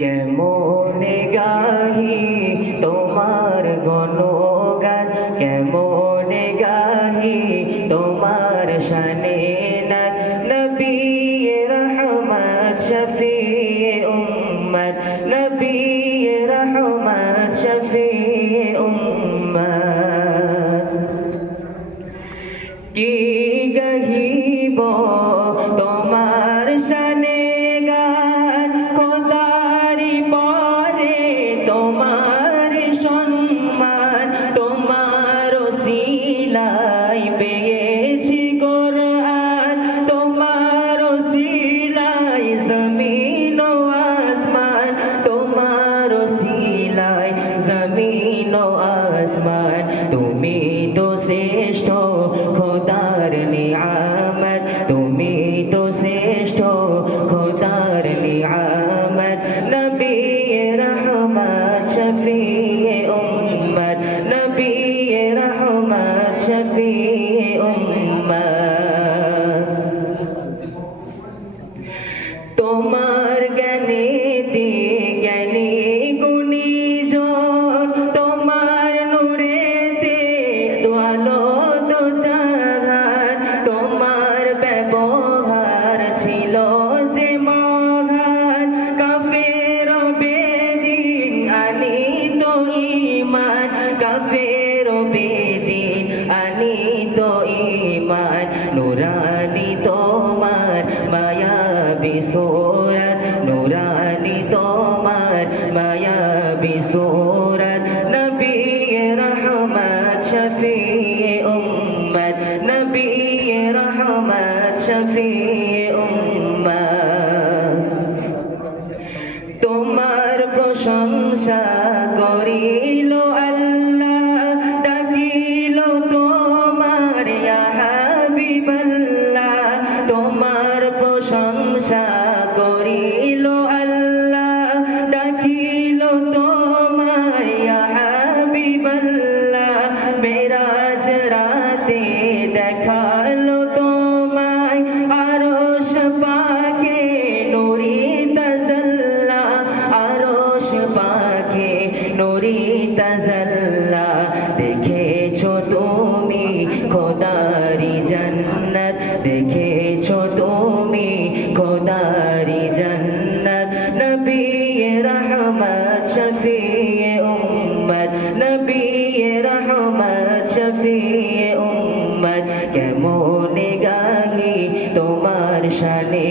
কেমনে গাহি তোমার গুণগান, কেমনে গাহি তোমার শানে নাত। নবী রহমত শফিয়ে উম্মত, নবী রহমত শফিয়ে উম্মত। কি গহিব তোমার শানে গান, খোদারি পরে তোমার সম্মান। তোমার ওসিলাই পেয়েছি কোরআন, তোমার ওসিলাই জমিন ও আসমান। তোমার ওসিলাই জমিন ও আসমান। তুমি তো শ্রেষ্ঠ খোদার নিয়ামত, তুমি তো শ্রেষ্ঠ খোদার নিয়ামত। নবী রহমত শফিয়ে উম্মত, নবী রহমত শফিয়ে উম্মত। তোমার জ্ঞানে দি জ্ঞানী গুণীজন, তোমার নূরেতে আলো তো জাগান। তোমার ব্যবহার ছিল যে মহান, কাফের বেদিন আনিত ঈমান। কাফের বেদিন আনিত ঈমান। নুরানি তোমার মায়াবী সূরত, নুরানি তোমার মায়াবী সূরত। নবী রহমত শফিয়ে উম্মত, নবী রহমত শফিয়ে উম্মত। তোমার প্রশংসা করিল আল্লাহ, ডাকিল তোমার ইয়া হাবিবাল্লাহ। তোমার প্রশংসা করিল আল্লাহ, ডাকিল তোমার ইয়া হাবিবাল্লাহ। মেরাজ রাতে দেখালো তোমায় আরশ পাকে নূরি তাজাল্লা, আরশ পাকে নূরি তাজাল্লা। দেখেছো তুমি খোদারি জান্নাত, দেখেছো তুমি খোদারি জান্নাত। নবী রহমত শফিয়ে উম্মত, নবী রহমত শফিয়ে উম্মত। কেমনে গাহি তোমার শানে